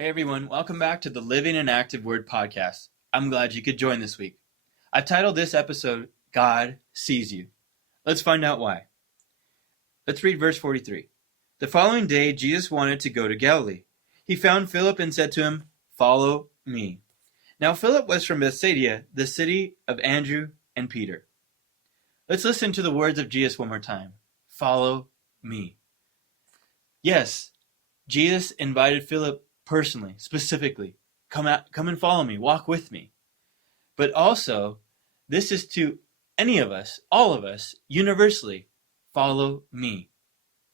Hey everyone, welcome back to the Living and Active Word podcast. I'm glad you could join this week. I've titled this episode, God Sees You. Let's find out why. Let's read verse 43. The following day, Jesus wanted to go to Galilee. He found Philip and said to him, "Follow me." Now Philip was from Bethsaida, the city of Andrew and Peter. Let's listen to the words of Jesus one more time. Follow me. Yes, Jesus invited Philip personally, specifically, come and follow me, walk with me. But also, this is to any of us, all of us, universally, follow me.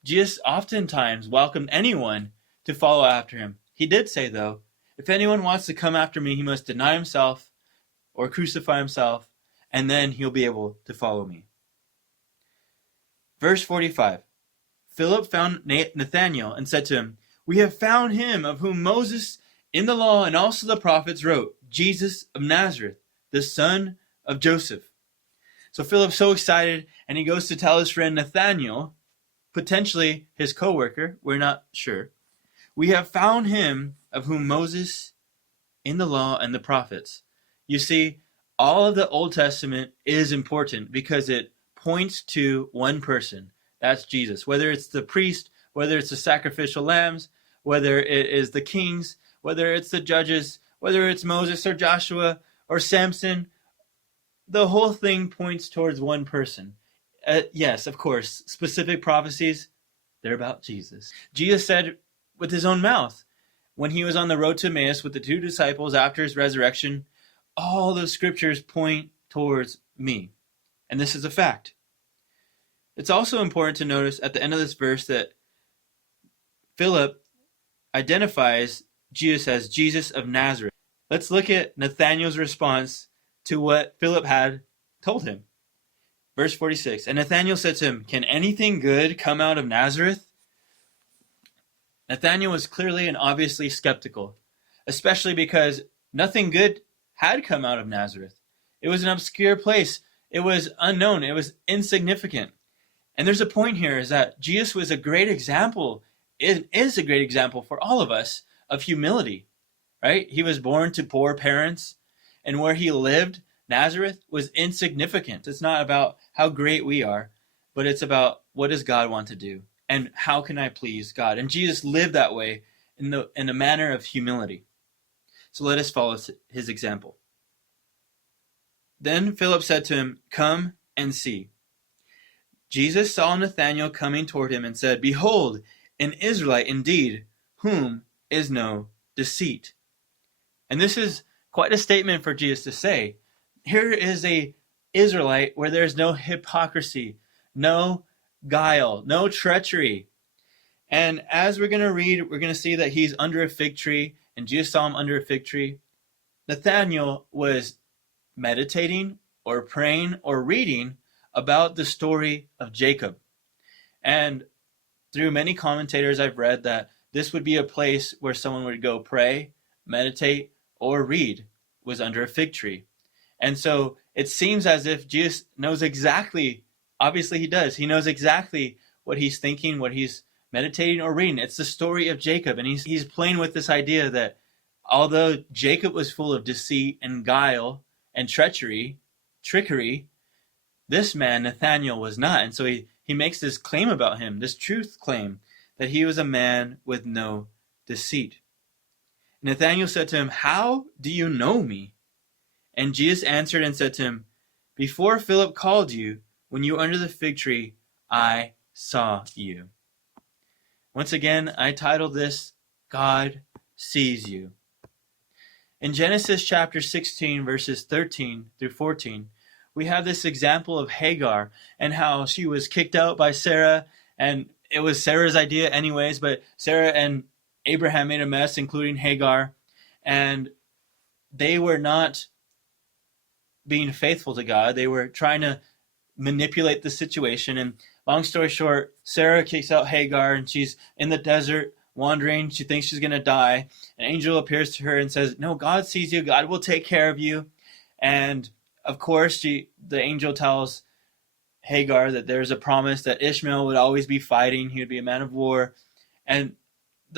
Jesus oftentimes welcomed anyone to follow after him. He did say, though, if anyone wants to come after me, he must deny himself or crucify himself, and then he'll be able to follow me. Verse 45, Philip found Nathanael and said to him, "We have found him of whom Moses in the law and also the prophets wrote, Jesus of Nazareth, the son of Joseph." So Philip's so excited, and he goes to tell his friend Nathanael, potentially his co-worker, we're not sure. We have found him of whom Moses in the law and the prophets. You see, all of the Old Testament is important because it points to one person. That's Jesus. Whether it's the priest, whether it's the sacrificial lambs, whether it is the kings, whether it's the judges, whether it's Moses or Joshua or Samson, the whole thing points towards one person. Yes, of course, specific prophecies, they're about Jesus. Jesus said with his own mouth, when he was on the road to Emmaus with the two disciples after his resurrection, all the scriptures point towards me. And this is a fact. It's also important to notice at the end of this verse that Philip identifies Jesus as Jesus of Nazareth. Let's look at Nathanael's response to what Philip had told him. Verse 46, and Nathanael said to him, "Can anything good come out of Nazareth?" Nathanael was clearly and obviously skeptical, especially because nothing good had come out of Nazareth. It was an obscure place. It was unknown. It was insignificant. And there's a point here is that Jesus was a great example, is a great example for all of us of humility, right? He was born to poor parents, and where he lived, Nazareth, was insignificant. It's not about how great we are, but it's about what does God want to do, and how can I please God? And Jesus lived that way in a manner of humility. So let us follow his example. Then Philip said to him, "Come and see." Jesus saw Nathanael coming toward him and said, "Behold, an Israelite indeed, whom is no deceit." And this is quite a statement for Jesus to say. Here is a Israelite where there's no hypocrisy, no guile, no treachery. And as we're going to read, we're going to see that he's under a fig tree, and Jesus saw him under a fig tree. Nathanael was meditating or praying or reading about the story of Jacob. And through many commentators I've read that this would be a place where someone would go pray, meditate, or read, was under a fig tree. And so it seems as if Jesus knows exactly, obviously he does, he knows exactly what he's thinking, what he's meditating or reading. It's the story of Jacob, and he's playing with this idea that although Jacob was full of deceit and guile and trickery, this man, Nathanael, was not. And so he makes this claim about him, this truth claim, that he was a man with no deceit. Nathanael said to him, "How do you know me?" And Jesus answered and said to him, "Before Philip called you, when you were under the fig tree, I saw you." Once again, I titled this, God Sees You. In Genesis chapter 16, verses 13 through 14, we have this example of Hagar and how she was kicked out by Sarah, and it was Sarah's idea anyways, but Sarah and Abraham made a mess, including Hagar, and they were not being faithful to God. They were trying to manipulate the situation, and long story short, Sarah kicks out Hagar, and she's in the desert wandering. She thinks she's going to die. An angel appears to her and says, "No, God sees you. God will take care of you." And of course, the angel tells Hagar that there's a promise that Ishmael would always be fighting. He would be a man of war. And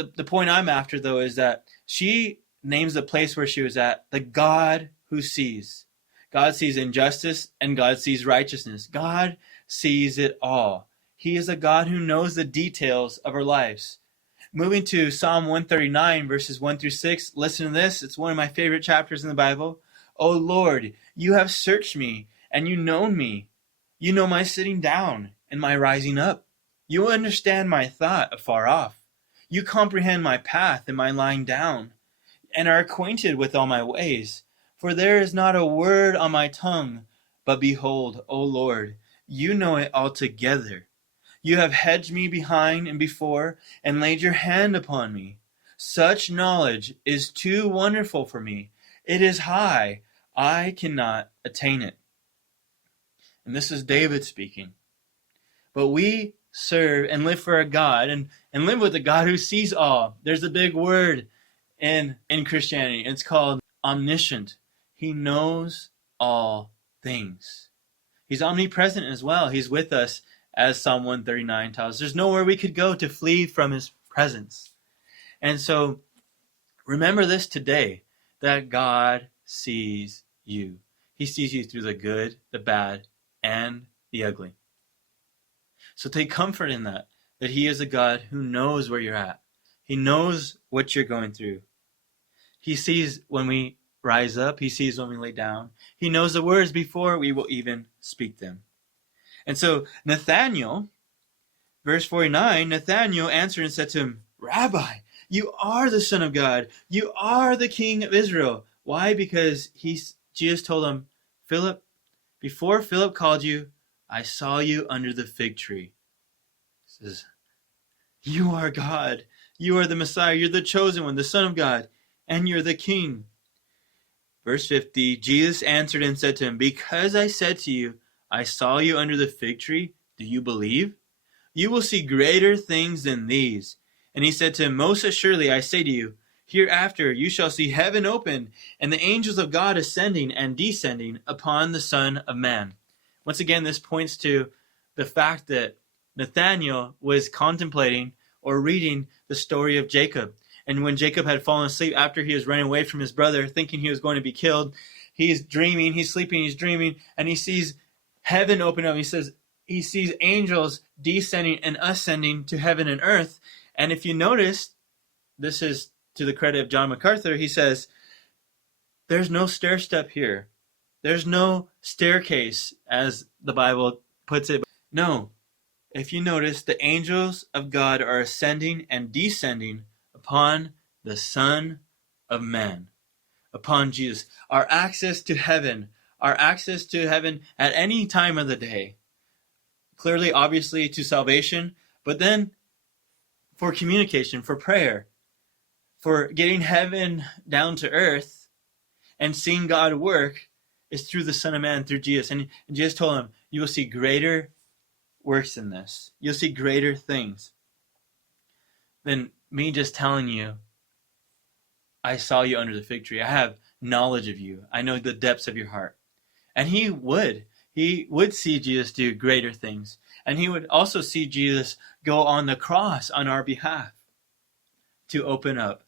the point I'm after, though, is that she names the place where she was at the God who sees. God sees injustice and God sees righteousness. God sees it all. He is a God who knows the details of our lives. Moving to Psalm 139, verses 1 through 6, listen to this. It's one of my favorite chapters in the Bible. O Lord, you have searched me, and you know me. You know my sitting down and my rising up. You understand my thought afar off. You comprehend my path and my lying down, and are acquainted with all my ways. For there is not a word on my tongue, but behold, O Lord, you know it altogether. You have hedged me behind and before, and laid your hand upon me. Such knowledge is too wonderful for me. It is high. I cannot attain it. And this is David speaking. But we serve and live for a God, and live with a God who sees all. There's a big word in Christianity. It's called omniscient. He knows all things. He's omnipresent as well. He's with us, as Psalm 139 tells us. There's nowhere we could go to flee from his presence. And so remember this today, that God sees you. He sees you through the good, the bad, and the ugly. So take comfort in that he is a God who knows where you're at. He knows what you're going through. He sees when we rise up. He sees when we lay down. He knows the words before we will even speak them. And so Nathanael, verse 49, Nathanael answered and said to him, Rabbi, you are the Son of God. You are the King of Israel. Why? Because Jesus told him, Philip, before Philip called you, I saw you under the fig tree. He says, you are God. You are the Messiah. You're the chosen one, the Son of God, and you're the King. Verse 50, Jesus answered and said to him, because I said to you, I saw you under the fig tree, do you believe? You will see greater things than these. And he said to him, most assuredly I say to you, hereafter you shall see heaven open, and the angels of God ascending and descending upon the Son of Man. Once again, this points to the fact that Nathanael was contemplating or reading the story of Jacob. And when Jacob had fallen asleep after he was running away from his brother, thinking he was going to be killed, he's dreaming, he's sleeping, he's dreaming, and he sees heaven open up. He says he sees angels descending and ascending to heaven and earth. And if you notice, this is to the credit of John MacArthur, he says, there's no stair step here. There's no staircase, as the Bible puts it. No. If you notice, the angels of God are ascending and descending upon the Son of Man, upon Jesus. Our access to heaven at any time of the day. Clearly, obviously, to salvation, but then for communication, for prayer, for getting heaven down to earth and seeing God work is through the Son of Man, through Jesus. And Jesus told him, you will see greater works than this. You'll see greater things than me just telling you, I saw you under the fig tree. I have knowledge of you. I know the depths of your heart. And he would see Jesus do greater things. And he would also see Jesus go on the cross on our behalf to open up,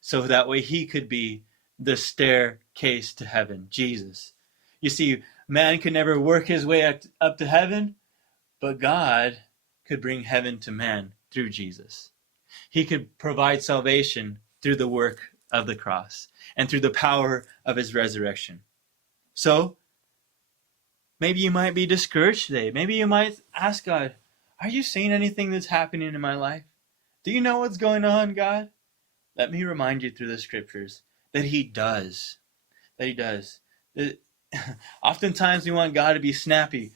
so that way he could be the staircase to heaven, Jesus. You see, man could never work his way up to heaven, but God could bring heaven to man through Jesus. He could provide salvation through the work of the cross and through the power of his resurrection. So, maybe you might be discouraged today. Maybe you might ask God, are you seeing anything that's happening in my life? Do you know what's going on, God? Let me remind you through the scriptures that he does. That he does. Oftentimes we want God to be snappy,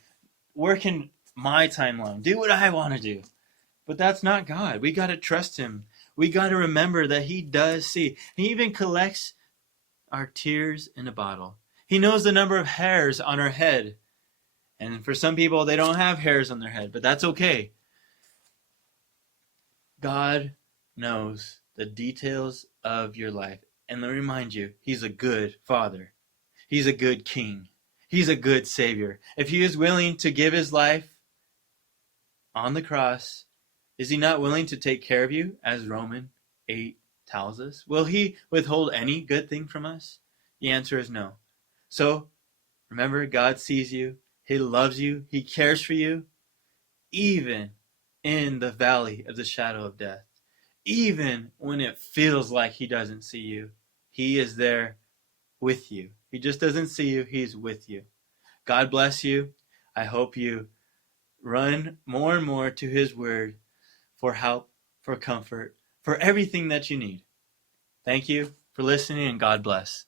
work in my timeline, do what I want to do. But that's not God. We got to trust him. We got to remember that he does see. He even collects our tears in a bottle. He knows the number of hairs on our head. And for some people, they don't have hairs on their head, but that's okay. God knows the details of your life. And let me remind you, he's a good father. He's a good king. He's a good savior. If he is willing to give his life on the cross Is he not willing to take care of you, as Romans 8 tells us? Will he withhold any good thing from us? The answer is no. So, remember, God sees you. He loves you. He cares for you, even in the valley of the shadow of death. Even when it feels like he doesn't see you, he is there with you. He just doesn't see you. He's with you. God bless you. I hope you run more and more to his word for help, for comfort, for everything that you need. Thank you for listening, and God bless.